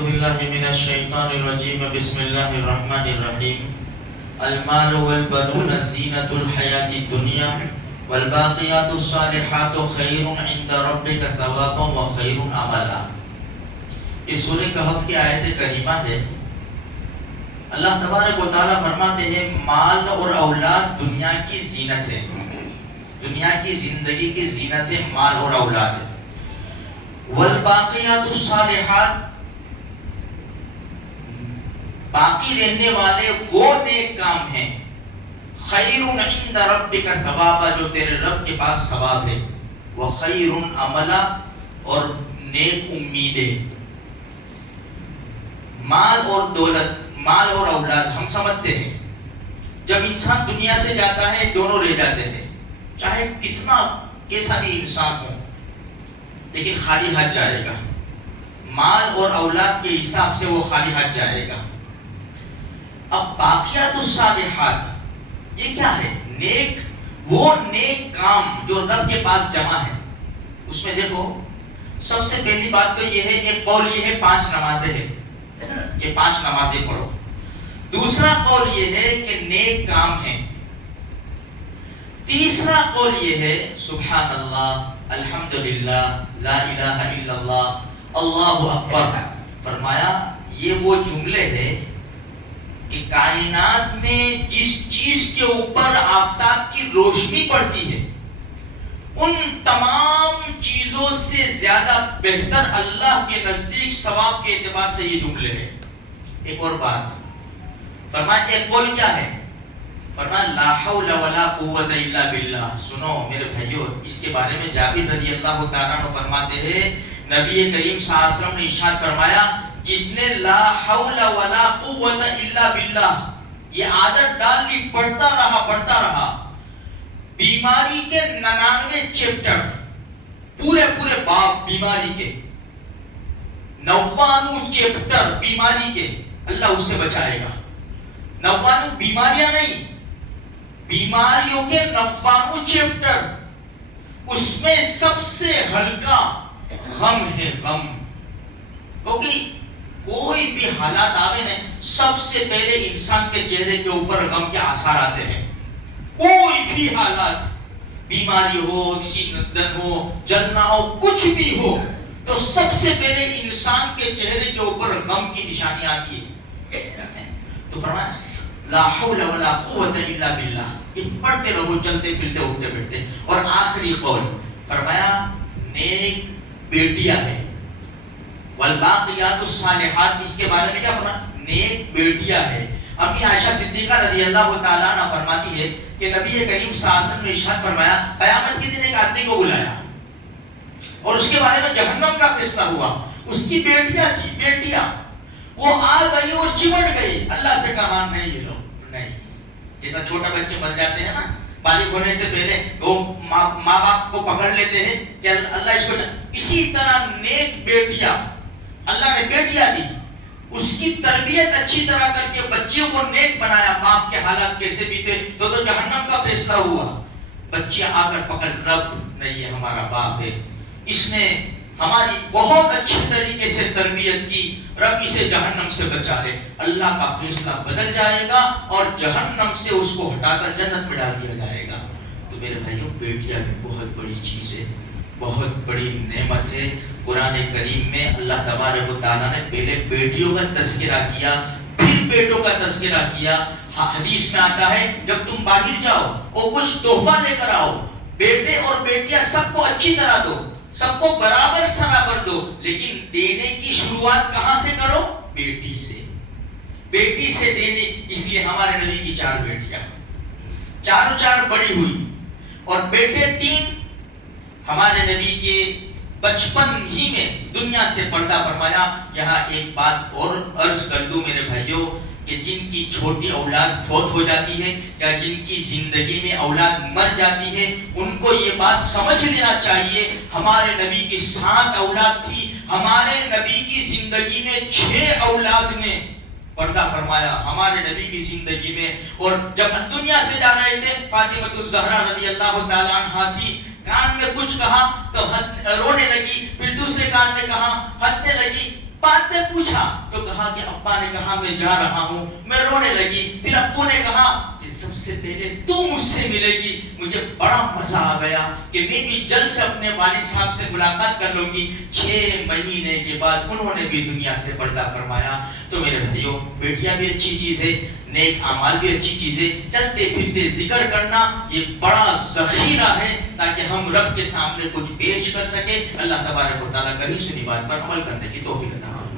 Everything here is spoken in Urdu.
باللہ من الشیطان الرجیم بسم اللہ الرحمن الرحیم المال والبنون زینۃ الحیاۃ الدنیا والباقیات الصالحات خیر عند ربک ثوابا وخیر عملا۔ اس سورہ کہف کی آیت کریمہ ہے۔ اللہ تبارک و تعالیٰ فرماتے ہیں مال اور اولاد دنیا کی زینت ہے، دنیا کی زندگی کی زینت ہے، مال اور اولاد ہے۔ والباقیات الصالحات، باقی رہنے والے وہ نیک کام ہیں، خیر عند ربک ثوابا، جو تیرے رب کے پاس ثواب ہے، وخیر عملا، اور نیک امیدیں۔ مال اور دولت، مال اور اولاد ہم سمجھتے ہیں جب انسان دنیا سے جاتا ہے دونوں رہ جاتے ہیں، چاہے کتنا کیسا بھی انسان ہو، لیکن خالی ہاتھ جائے گا۔ مال اور اولاد کے حساب سے وہ خالی ہاتھ جائے گا۔ اب باقیات الصالحات یہ کیا ہے؟ نیک، وہ نیک کام جو رب کے پاس جمع ہے۔ اس میں دیکھو سب سے پہلی بات تو یہ ہے، ایک قول یہ ہے 5 نمازیں ہیں کہ 5 نمازیں پڑھو۔ دوسرا قول یہ ہے کہ نیک کام ہے۔ تیسرا قول یہ ہے سبحان اللہ، الحمدللہ، لا الہ الا اللہ، اللہ اکبر۔ فرمایا یہ وہ جملے ہیں کہ کائنات میں جس چیز کے اوپر آفتاب کی روشنی پڑتی ہے ان تمام چیزوں سے زیادہ بہتر اللہ کے نزدیک ثواب کے اعتبار سے یہ جملے ہیں۔ ایک اور بات فرمایا، ایک قول کیا ہے؟ فرمایا لا حول ولا قوت الا باللہ۔ سنو میرے بھائیو، اس کے بارے میں جابر رضی اللہ تعالیٰ عنہ فرماتے ہیں نبی کریم صلی اللہ علیہ وسلم نے ارشاد فرمایا، جس نے لا حول ولا قوت الا باللہ یہ عادت ڈال لی، پڑھتا رہا، بیماری کے 99 چیپٹر، پورے باب بیماری کے 99 چیپٹر بیماری کے، اللہ اس سے بچائے گا۔ 99 بیماریاں نہیں، بیماریوں کے 99 چیپٹر، اس میں سب سے ہلکا غم ہے، غم۔ کیونکہ کوئی بھی حالات آوے نا، سب سے پہلے انسان کے چہرے کے اوپر غم کے آثار آتے ہیں۔ کوئی بھی حالات، بیماری ہو، ایکسیڈنٹ ہو، جلنا ہو، کچھ بھی ہو، تو سب سے پہلے انسان کے چہرے کے اوپر غم کی نشانی آتی ہے۔ تو فرمایا لا حول ولا قوت الا باللہ، یہ پڑھتے رہو، چلتے پھرتے اٹھتے بیٹھتے۔ اور آخری قول فرمایا نیک بیٹیاں ہیں، والباقیات الصالحات، اس کے بارے میں کیا فرمایا؟ نیک بیٹیاں ہیں۔ امی عائشہ صدیقہ رضی اللہ تعالیٰ عنہ فرماتی ہے کہ نبی کریم صلی اللہ علیہ وسلم نے ارشاد فرمایا، قیامت کے دن ایک آدمی کو بلایا اور اس کے بارے میں جہنم کا فیصلہ ہوا۔ اس کی بیٹیاں تھی، بیٹیاں، وہ آ گئی اور چمٹ گئی۔ اللہ سے کہا نہیں، یہ لوگ نہیں، جیسا چھوٹا بچے مر جاتے ہیں نا، بالغ ہونے سے پہلے وہ ماں باپ کو پکڑ لیتے ہیں کہ اللہ اس کو، اسی طرح نیک بیٹیاں، اللہ نے بیٹیاں دی، اس کی تربیت اچھی طرح کر کے بچیوں کو نیک بنایا، باپ کے حالات کیسے بھی تھے تو جہنم کا فیصلہ ہوا۔ بچیاں آ کر پکڑ، رب نہیں، یہ ہمارا باپ ہے، اس نے ہماری بہت اچھی طریقے سے تربیت کی، رب اسے جہنم سے بچا لے۔ اللہ کا فیصلہ بدل جائے گا اور جہنم سے اس کو ہٹا کر جنت میں ڈال دیا جائے گا۔ تو میرے بھائیوں، بیٹیاں بھی بہت بڑی چیز ہے، بہت بڑی نعمت ہے۔ قرآن کریم میں اللہ تبارک و تعالیٰ نے پہلے بیٹیوں کا تذکرہ کیا، پھر بیٹوں کا تذکرہ کیا۔ حدیث میں آتا ہے جب تم باہر جاؤ اور کچھ تحفہ لے کر آؤ، بیٹے اور بیٹیاں سب کو اچھی طرح دو، سب کو برابر سرابر دو، لیکن دینے کی شروعات کہاں سے کرو؟ بیٹی سے، بیٹی سے دینے۔ اس لیے ہمارے نبی کی 4 بیٹیاں، چار بڑی ہوئی، اور بیٹے 3۔ ہمارے نبی کے بچپن ہی میں دنیا سے پردہ فرمایا۔ یہاں ایک بات اور عرض کر دوں میرے بھائیوں، کہ جن کی چھوٹی اولاد فوت ہو جاتی ہے یا جن کی زندگی میں اولاد مر جاتی ہے، ان کو یہ بات سمجھ لینا چاہیے، ہمارے نبی کی 7 اولاد تھی، ہمارے نبی کی زندگی میں 6 اولاد نے پردہ فرمایا ہمارے نبی کی زندگی میں۔ اور جب دنیا سے جا رہے تھے، فاطمہ الزہرا رضی اللہ تعالیٰ عنہا تھی، کان میں کچھ کہا تو رونے لگی، پھر دوسرے کان میں کہا، ہنسنے لگی، بعد میں پوچھا تو کہا کہ ابا نے کہا میں جا رہا ہوں. میں رونے لگی. پھر ابو نے کہا کہ سب سے پہلے تو مجھ سے ملے گی. مجھے بڑا مزہ آ گیا کہ میں بھی جلد سے اپنے والد صاحب سے ملاقات کر لوں گی. 6 مہینے کے بعد انہوں نے بھی دنیا سے پردہ فرمایا. تو میرے بھائیوں، بیٹیاں بھی اچھی چیز ہے، نیک اعمال بھی اچھی چیز ہے. چلتے پھرتے ذکر کرنا یہ بڑا ذخیرہ ہے تاکہ ہم رب کے سامنے کچھ پیش کر سکے. اللہ تبارک و تعالیٰ کہیں سنی بات پر عمل کرنے کی توفیق عطا فرمائے.